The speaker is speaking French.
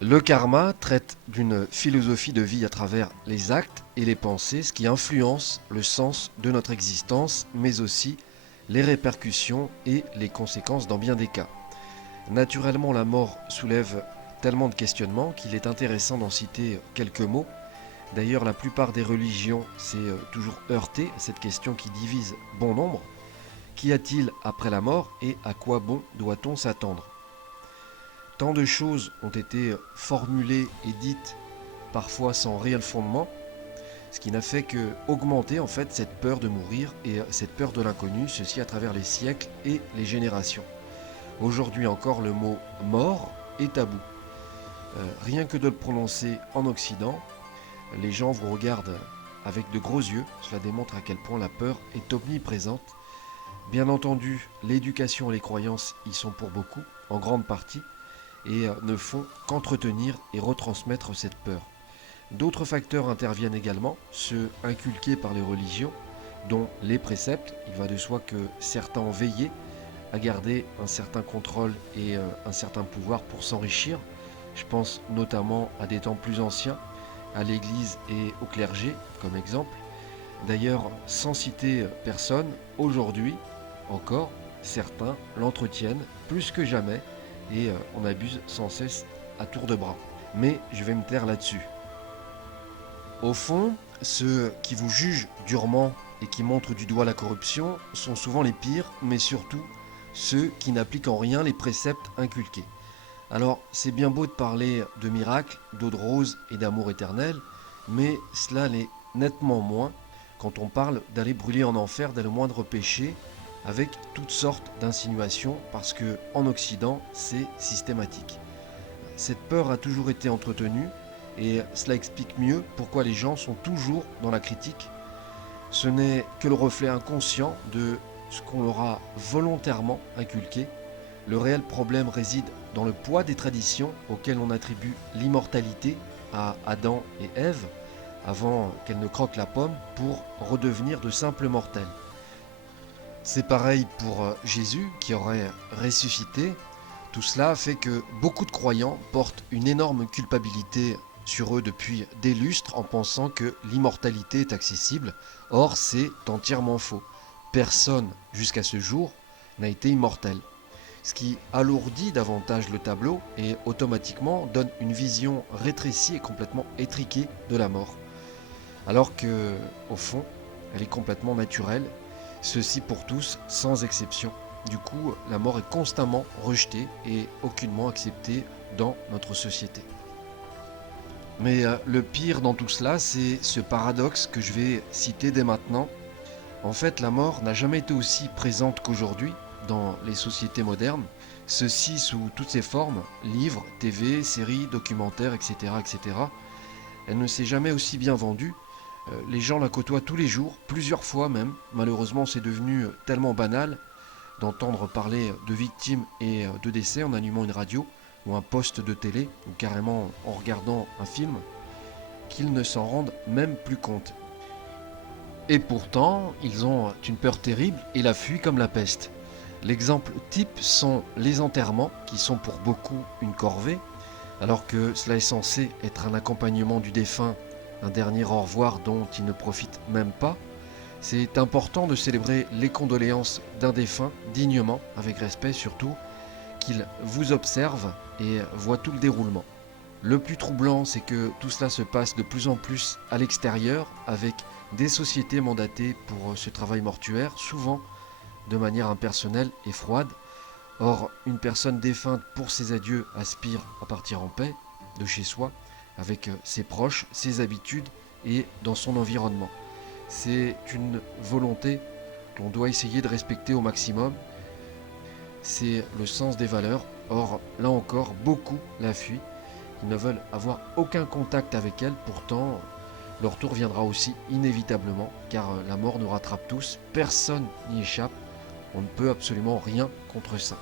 Le karma traite d'une philosophie de vie à travers les actes et les pensées, ce qui influence le sens de notre existence, mais aussi les répercussions et les conséquences dans bien des cas. Naturellement, la mort soulève tellement de questionnements qu'il est intéressant d'en citer quelques mots. D'ailleurs, la plupart des religions s'est toujours heurté à cette question qui divise bon nombre. Qu'y a-t-il après la mort et à quoi bon doit-on s'attendre? Tant de choses ont été formulées et dites, parfois sans réel fondement, ce qui n'a fait que augmenter en fait cette peur de mourir et cette peur de l'inconnu, ceci à travers les siècles et les générations. Aujourd'hui encore, le mot mort est tabou. Rien que de le prononcer en Occident, les gens vous regardent avec de gros yeux. Cela démontre à quel point la peur est omniprésente. Bien entendu, l'éducation et les croyances y sont pour beaucoup, en grande partie, et ne font qu'entretenir et retransmettre cette peur. D'autres facteurs interviennent également, ceux inculqués par les religions, dont les préceptes. Il va de soi que certains ont veillé à garder un certain contrôle et un certain pouvoir pour s'enrichir. Je pense notamment à des temps plus anciens, à l'Église et au clergé comme exemple. D'ailleurs, sans citer personne, aujourd'hui encore, certains l'entretiennent plus que jamais et on abuse sans cesse à tour de bras. Mais je vais me taire là-dessus. Au fond, ceux qui vous jugent durement et qui montrent du doigt la corruption sont souvent les pires, mais surtout ceux qui n'appliquent en rien les préceptes inculqués. Alors, c'est bien beau de parler de miracles, d'eau de rose et d'amour éternel, mais cela l'est nettement moins quand on parle d'aller brûler en enfer dès le moindre péché, avec toutes sortes d'insinuations, parce que en Occident, c'est systématique. Cette peur a toujours été entretenue, et cela explique mieux pourquoi les gens sont toujours dans la critique. Ce n'est que le reflet inconscient de ce qu'on leur a volontairement inculqué. Le réel problème réside dans le poids des traditions auxquelles on attribue l'immortalité à Adam et Ève avant qu'elles ne croquent la pomme pour redevenir de simples mortels. C'est pareil pour Jésus qui aurait ressuscité. Tout cela fait que beaucoup de croyants portent une énorme culpabilité sur eux depuis des lustres en pensant que l'immortalité est accessible. Or, c'est entièrement faux. Personne, jusqu'à ce jour, n'a été immortel. Ce qui alourdit davantage le tableau et automatiquement donne une vision rétrécie et complètement étriquée de la mort. Alors que, au fond, elle est complètement naturelle, ceci pour tous, sans exception. Du coup, la mort est constamment rejetée et aucunement acceptée dans notre société. Mais le pire dans tout cela, c'est ce paradoxe que je vais citer dès maintenant. En fait, la mort n'a jamais été aussi présente qu'aujourd'hui dans les sociétés modernes, ceci sous toutes ses formes, livres, TV, séries, documentaires, etc. etc. Elle ne s'est jamais aussi bien vendue. Les gens la côtoient tous les jours, plusieurs fois même. Malheureusement, c'est devenu tellement banal d'entendre parler de victimes et de décès en allumant une radio ou un poste de télé ou carrément en regardant un film qu'ils ne s'en rendent même plus compte. Et pourtant, ils ont une peur terrible et la fuient comme la peste. L'exemple type sont les enterrements, qui sont pour beaucoup une corvée, alors que cela est censé être un accompagnement du défunt, un dernier au revoir dont il ne profite même pas. C'est important de célébrer les condoléances d'un défunt dignement, avec respect surtout, qu'il vous observe et voit tout le déroulement. Le plus troublant, c'est que tout cela se passe de plus en plus à l'extérieur, avec des sociétés mandatées pour ce travail mortuaire, souvent de manière impersonnelle et froide. Or, une personne défunte pour ses adieux aspire à partir en paix, de chez soi, avec ses proches, ses habitudes et dans son environnement. C'est une volonté qu'on doit essayer de respecter au maximum. C'est le sens des valeurs. Or, là encore, beaucoup la fuient. Ils ne veulent avoir aucun contact avec elle. Pourtant, leur tour viendra aussi inévitablement, car la mort nous rattrape tous. Personne n'y échappe. On ne peut absolument rien contre ça.